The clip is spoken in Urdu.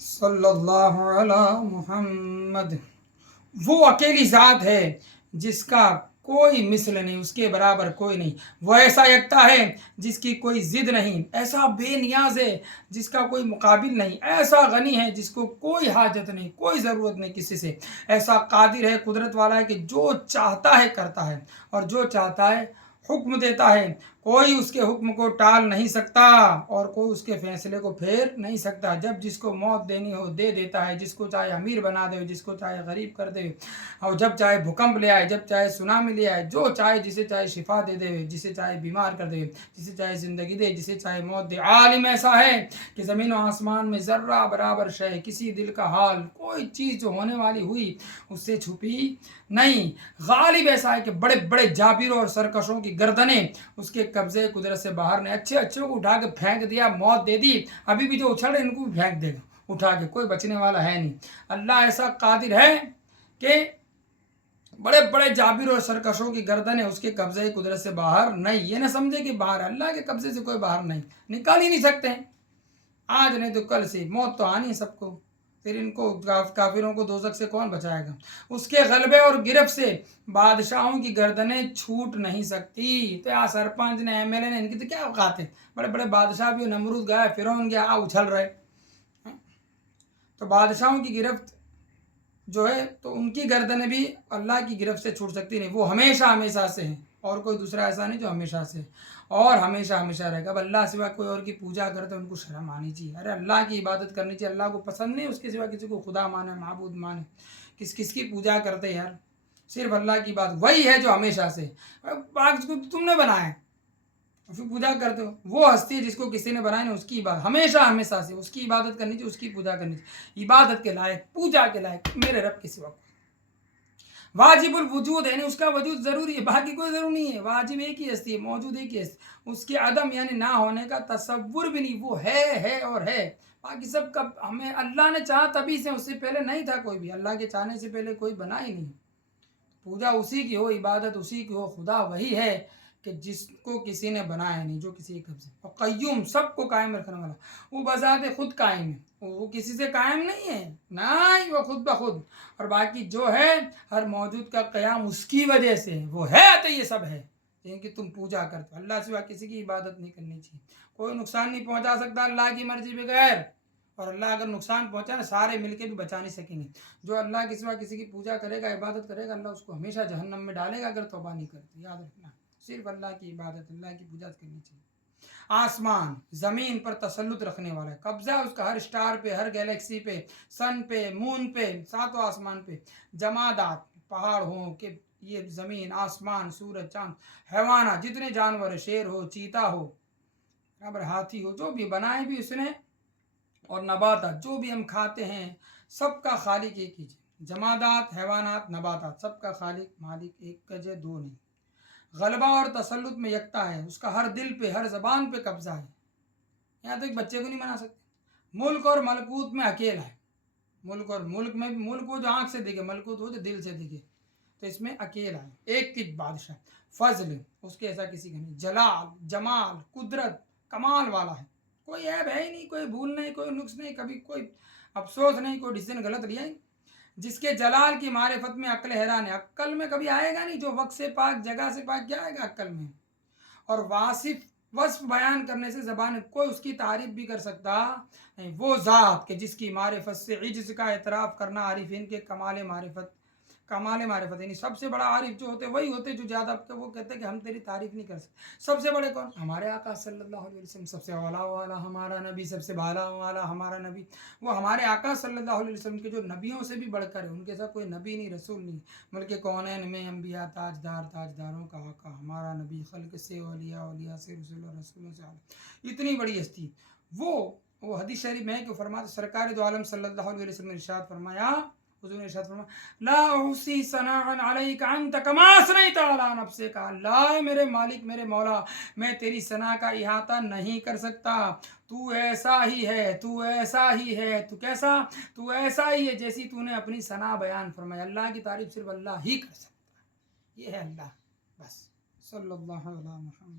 صلی اللہ علی محمد۔ وہ اکیلی ذات ہے جس کا کوئی مثل نہیں، اس کے برابر کوئی نہیں۔ وہ ایسا یکتا ہے جس کی کوئی ضد نہیں، ایسا بے نیاز ہے جس کا کوئی مقابل نہیں، ایسا غنی ہے جس کو کوئی حاجت نہیں، کوئی ضرورت نہیں کسی سے، ایسا قادر ہے، قدرت والا ہے کہ جو چاہتا ہے کرتا ہے اور جو چاہتا ہے حکم دیتا ہے۔ کوئی اس کے حکم کو ٹال نہیں سکتا اور کوئی اس کے فیصلے کو پھیر نہیں سکتا۔ جب جس کو موت دینی ہو دے دیتا ہے، جس کو چاہے امیر بنا دے، جس کو چاہے غریب کر دے، اور جب چاہے بھوکمپ لے آئے، جب چاہے سونامی لے آئے، جو چاہے جسے چاہے شفا دے دے، جسے چاہے بیمار کر دے، جسے چاہے زندگی دے، جسے چاہے موت دے۔ عالم ایسا ہے کہ زمین و آسمان میں ذرہ برابر شے، کسی دل کا حال، کوئی چیز جو ہونے والی ہوئی اس سے چھپی نہیں۔ غالب ایسا ہے کہ بڑے بڑے جابروں اور سرکشوں کی گردنیں اس کے قبضے قدرت سے باہر نے۔ اچھے اچھوں کو اٹھا کے پھینک دیا، موت دے دی، ابھی بھی جو اچھل رہے ان کو بھی پھینک دے گا اٹھا کے، کوئی بچنے والا ہے نہیں۔ اللہ ایسا قادر ہے کہ بڑے بڑے جابر اور سرکشوں کی گردنیں اس کے قبضے قدرت سے باہر نہیں۔ یہ نہ سمجھے کہ باہر، اللہ کے قبضے سے کوئی باہر نہیں، نکال ہی نہیں سکتے ہیں۔ آج نہیں تو کل سے موت تو آنی ہے سب کو، پھر ان کو کافروں کو دوزخ سے کون بچائے گا؟ اس کے غلبے اور گرفت سے بادشاہوں کی گردنیں چھوٹ نہیں سکتی۔ تو یہاں سرپنچ نے، ایم ایل اے نے، ان کی تو کیا اوقات ہے؟ بڑے بڑے بادشاہ بھی، نمرود گیا، فرعون گیا، اچھل رہے۔ تو بادشاہوں کی گرفت جو ہے تو ان کی گردنیں بھی اللہ کی گرفت سے چھوٹ سکتی نہیں۔ وہ ہمیشہ ہمیشہ سے ہیں، اور کوئی دوسرا ایسا نہیں جو ہمیشہ سے اور ہمیشہ ہمیشہ رہے گا۔ اب اللہ سوا کوئی اور کی پوجا کرتے ان کو شرم آنی چاہیے۔ ارے اللہ کی عبادت کرنی چاہیے، اللہ کو پسند نہیں اس کے سوا کسی کو خدا مانے، معبود مانے۔ کس کی پوجا کرتے یار؟ صرف اللہ کی بات وہی ہے جو ہمیشہ سے، باقی کو تم نے بنایا پھر پوجا کرتے ہو۔ وہ ہستی جس کو کسی نے بنایا نہیں، اس کی عبادت ہمیشہ ہمیشہ سے، اس کی عبادت کرنی چاہیے، اس کی پوجا کرنی چاہیے۔ عبادت کے لائق، پوجا کے لائق میرے رب کے سوا واجب الوجود ہے، یعنی اس کا وجود ضروری ہے، باقی کوئی ضروری نہیں ہے۔ واجب ایک ہی ہستی ہے، موجود ایک ہی ہستی، اس کے عدم یعنی نہ ہونے کا تصور بھی نہیں۔ وہ ہے اور ہے، باقی سب کا ہمیں اللہ نے چاہا تبھی سے، اس سے پہلے نہیں تھا کوئی بھی، اللہ کے چاہنے سے پہلے کوئی بنا ہی نہیں۔ پوجا اسی کی ہو، عبادت اسی کی ہو۔ خدا وہی ہے کہ جس کو کسی نے بنایا نہیں، جو کسی کے قبضے، اور قیوم سب کو قائم رکھنے والا۔ وہ بذات خود قائم ہے، وہ کسی سے قائم نہیں ہے، نہیں، وہ خود بخود۔ اور باقی جو ہے ہر موجود کا قیام اس کی وجہ سے، وہ ہے تو یہ سب ہے جن کی تم پوجا کرتے ہو۔ اللہ سوا کسی کی عبادت نہیں کرنی چاہیے۔ کوئی نقصان نہیں پہنچا سکتا اللہ کی مرضی بغیر، اور اللہ اگر نقصان پہنچائے سارے مل کے بھی بچا نہیں سکیں گے۔ جو اللہ کے سوا کسی کی پوجا کرے گا، عبادت کرے گا، اللہ اس کو ہمیشہ جہنم میں ڈالے گا اگر توبہ نہیں کرتے۔ یاد رکھنا، صرف اللہ کی عبادت، اللہ کی پوجا کرنی چاہیے۔ آسمان زمین پر تسلط رکھنے والا ہے، قبضہ اس کا ہر اسٹار پہ، ہر گیلیکسی پہ، سن پہ، مون پہ، ساتوں آسمان پہ۔ جمادات، پہاڑ ہوں کہ یہ زمین، آسمان، سورج، چاند، حیوانات، جتنے جانور، شیر ہو، چیتا ہو، ہاتھی ہو، جو بھی بنائے بھی اس نے، اور نباتات جو بھی ہم کھاتے ہیں، سب کا خالق ایک ہی ہے۔ جمادات، حیوانات، نباتات، سب کا خالق مالک ایک ہے، دو نہیں۔ غلبہ اور تسلط میں یکتا ہے، اس کا ہر دل پہ، ہر زبان پہ قبضہ ہے۔ یہاں تک بچے کو نہیں بنا سکتے۔ ملک اور ملکوت میں اکیلا ہے، ملک اور ملک میں، ملک کو جو آنکھ سے دکھے، ملکوت ہو جو دل سے دکھے، تو اس میں اکیلا ہے، ایک کی بادشاہ۔ فضل، اس کے ایسا کسی کا نہیں۔ جلال، جمال، قدرت، کمال والا ہے، کوئی عیب ہے ہی نہیں، کوئی بھول نہیں، کوئی نقص نہیں، کبھی کوئی افسوس نہیں، کوئی ڈیسیژن غلط لیا ہی۔ جس کے جلال کی معرفت میں عقل حیران ہے، عقل میں کبھی آئے گا نہیں، جو وقت سے پاک، جگہ سے پاک، کیا آئے گا عقل میں؟ اور وصف بیان کرنے سے زبان کوئی اس کی تعریف بھی کر سکتا نہیں۔ وہ ذات کہ جس کی معرفت سے عجز کا اعتراف کرنا عارفین کے کمال معرفت، یعنی سب سے بڑا عارف جو ہوتے وہی ہوتے جو زیادہ، وہ کہتے ہیں کہ ہم تیری تعریف نہیں کر سکتے۔ سب سے بڑے کون؟ ہمارے آقا صلی اللہ علیہ وسلم، سب سے اولا والا ہمارا نبی، سب سے بالا والا ہمارا نبی، وہ ہمارے آقا صلی اللہ علیہ وسلم کے جو نبیوں سے بھی بڑھ کر ہے، ان کے ساتھ کوئی نبی نہیں، رسول نہیں۔ ملک کونین میں انبیاء تاجدار، تاجداروں کا آقا ہمارا نبی، خلق سے اولیاء، اولیاء سے رسول، اور رسولوں سے عالم، اتنی بڑی ہستی۔ وہ حدیث شریف میں ہے کہ فرماتے، سرکار دو عالم صلی اللہ علیہ وسلم نے ارشاد فرمایا، حضور نے ارشاد فرمایا، لا احصی ثناء علیک انت کما اثنیت علی نفسک، اللہ میرے مالک، میرے مولا، میں تیری ثنا کا احاطہ نہیں کر سکتا، تو ایسا ہی ہے، تو ایسا ہی ہے، تو کیسا؟ تو ایسا ہی ہے جیسی تو نے اپنی ثنا بیان فرمایا۔ اللہ کی تعریف صرف اللہ ہی کر سکتا ہے، یہ ہے اللہ، بس۔ صلی اللہ علیہ محمد۔